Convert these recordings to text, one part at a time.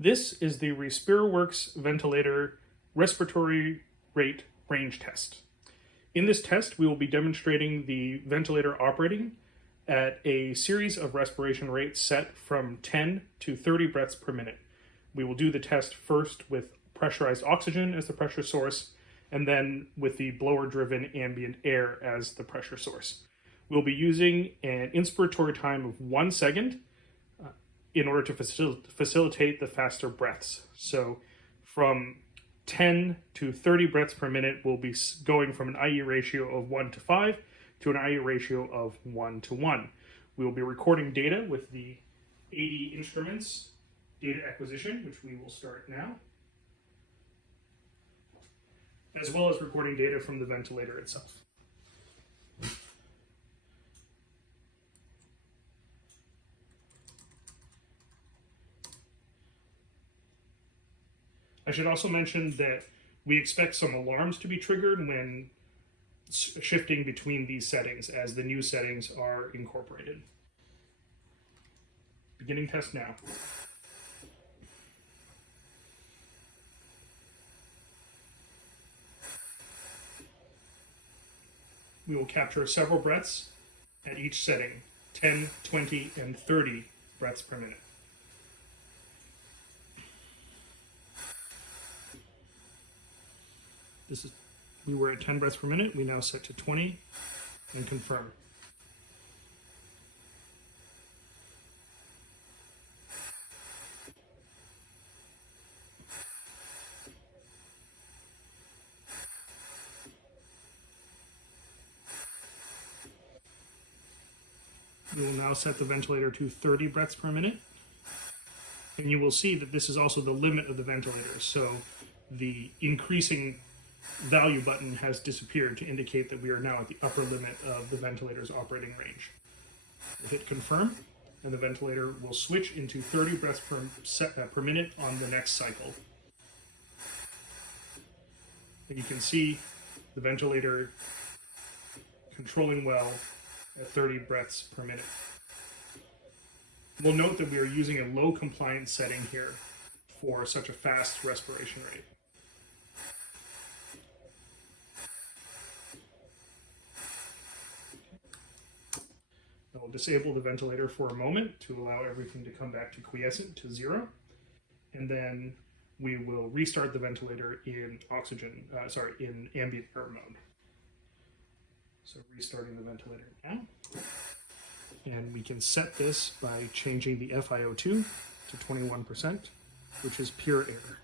This is the RespiraWorks ventilator respiratory rate range test. In this test, we will be demonstrating the ventilator operating at a series of respiration rates set from 10 to 30 breaths per minute. We will do the test first with pressurized oxygen as the pressure source, and then with the blower-driven ambient air as the pressure source. We'll be using an inspiratory time of 1 second in order to facilitate the faster breaths. So from 10 to 30 breaths per minute, we'll be going from an IE ratio of 1 to 5 to an IE ratio of 1 to 1. We will be recording data with the 80 instruments data acquisition, which we will start now, as well as recording data from the ventilator itself. I should also mention that we expect some alarms to be triggered when shifting between these settings as the new settings are incorporated. Beginning test now. We will capture several breaths at each setting, 10, 20, and 30 breaths per minute. We were at 10 breaths per minute. We now set to 20 and confirm. We will now set the ventilator to 30 breaths per minute. And you will see that this is also the limit of the ventilator. So the increasing value button has disappeared to indicate that we are now at the upper limit of the ventilator's operating range. We'll hit confirm, and the ventilator will switch into 30 breaths per minute on the next cycle. And you can see the ventilator controlling well at 30 breaths per minute. We'll note that we are using a low compliance setting here for such a fast respiration rate. I will disable the ventilator for a moment to allow everything to come back to quiescent to 0, and then we will restart the ventilator in in ambient air mode. So restarting the ventilator now, and we can set this by changing the FiO2 to 21%, which is pure air.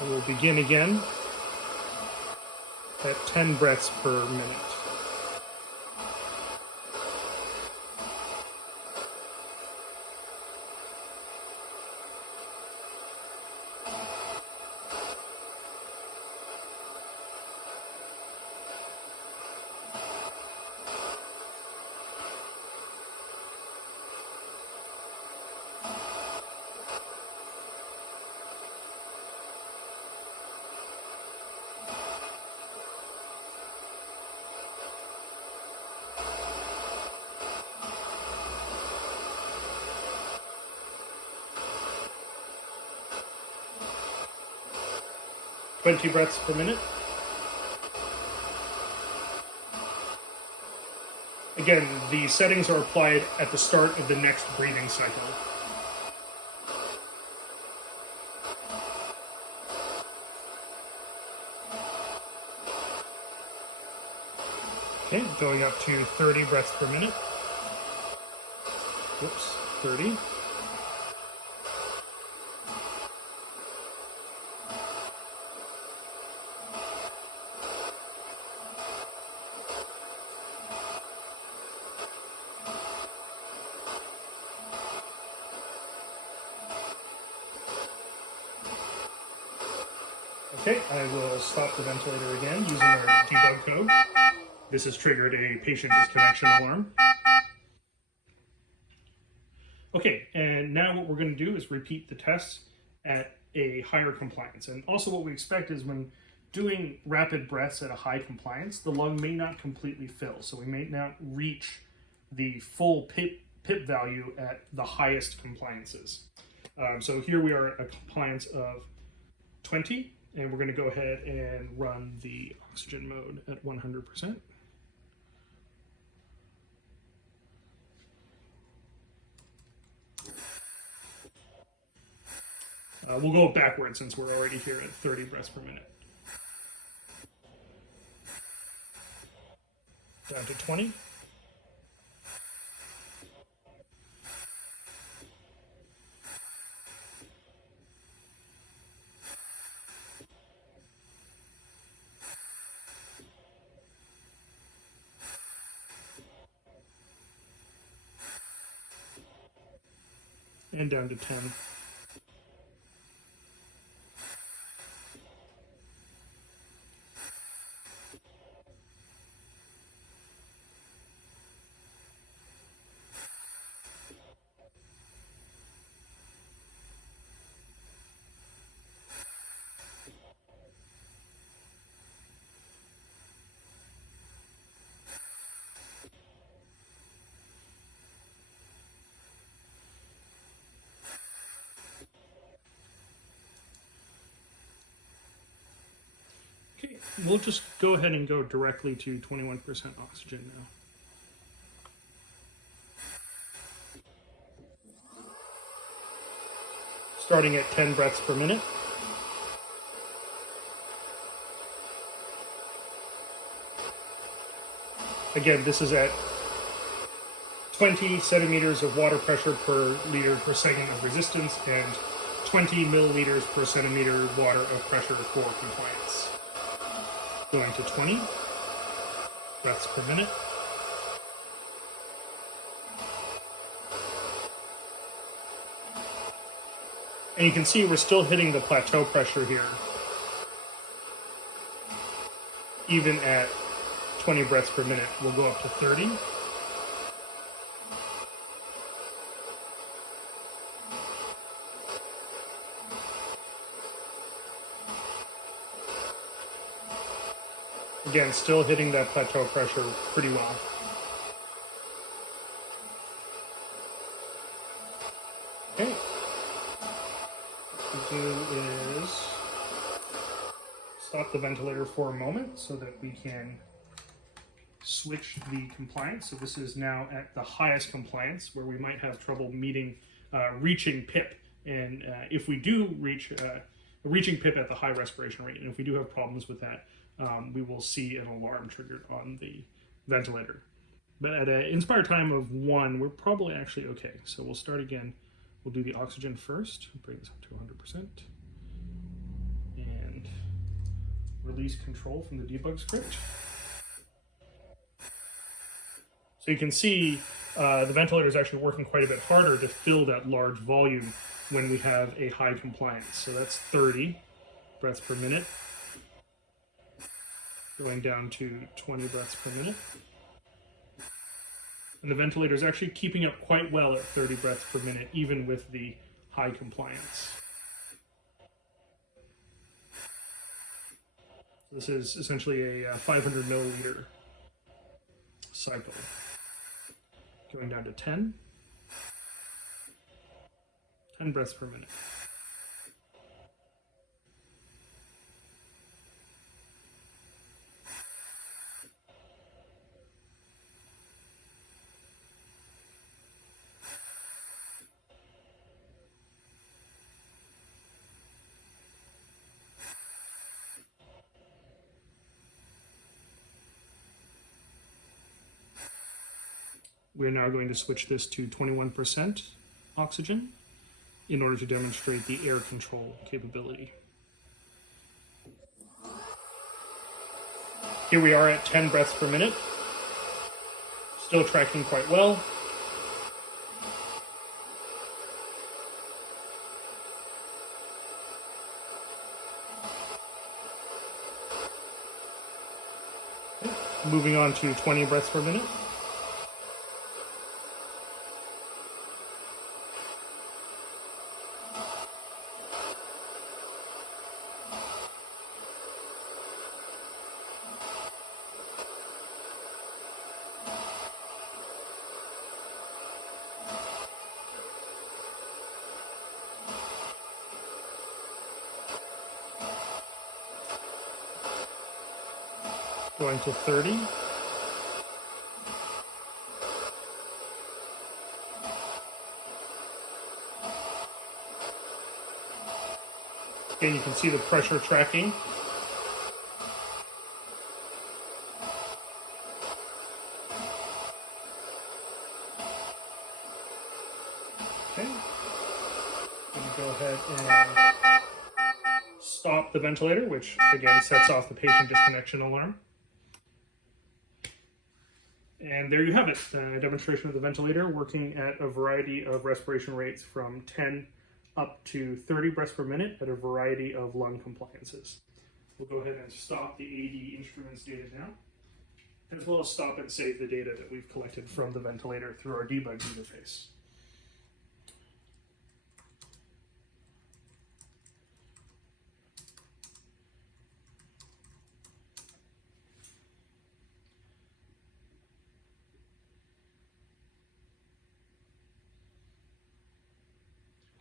And we'll begin again at 10 breaths per minute. "20 breaths per minute. Again, the settings are applied at the start of the next breathing cycle. Okay, going up to 30 breaths per minute. Whoops, 30. Okay, I will stop the ventilator again using our debug code. This has triggered a patient disconnection alarm. Okay, and now what we're going to do is repeat the tests at a higher compliance. And also what we expect is when doing rapid breaths at a high compliance, the lung may not completely fill. So we may not reach the full PIP value at the highest compliances. So here we are at a compliance of 20, and we're going to go ahead and run the oxygen mode at 100%. We'll go backwards since we're already here at 30 breaths per minute. Down to 20. And down to 10. Okay, we'll just go ahead and go directly to 21% oxygen now. Starting at 10 breaths per minute. Again, this is at 20 centimeters of water pressure per liter per second of resistance and 20 milliliters per centimeter water of pressure for compliance. Going to 20 breaths per minute. And you can see we're still hitting the plateau pressure here, even at 20 breaths per minute. We'll go up to 30. Again, still hitting that plateau pressure pretty well. Okay. What we'll do is stop the ventilator for a moment so that we can switch the compliance. So this is now at the highest compliance where we might have trouble reaching PIP. And if we do reaching PIP at the high respiration rate, and if we do have problems with that, we will see an alarm triggered on the ventilator. But at an inspired time of 1, we're probably actually okay. So we'll start again. We'll do the oxygen first, bring this up to 100%, and release control from the debug script. So you can see the ventilator is actually working quite a bit harder to fill that large volume when we have a high compliance. So that's 30 breaths per minute, going down to 20 breaths per minute. And the ventilator is actually keeping up quite well at 30 breaths per minute, even with the high compliance. This is essentially a 500 milliliter cycle. Going down to 10 breaths per minute. We're now going to switch this to 21% oxygen in order to demonstrate the air control capability. Here we are at 10 breaths per minute, still tracking quite well. Moving on to 20 breaths per minute. going to 30. Again, you can see the pressure tracking. Okay. I'm going to go ahead and stop the ventilator, which again sets off the patient disconnection alarm. And there you have it, a demonstration of the ventilator working at a variety of respiration rates from 10 up to 30 breaths per minute at a variety of lung compliances. We'll go ahead and stop the AD instruments data now, as well as stop and save the data that we've collected from the ventilator through our debug interface.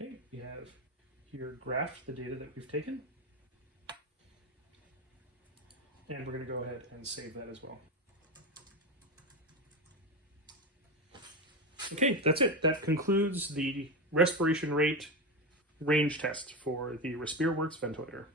Okay, we have here graphed the data that we've taken. And we're going to go ahead and save that as well. Okay, that's it. That concludes the respiration rate range test for the RespiraWorks ventilator.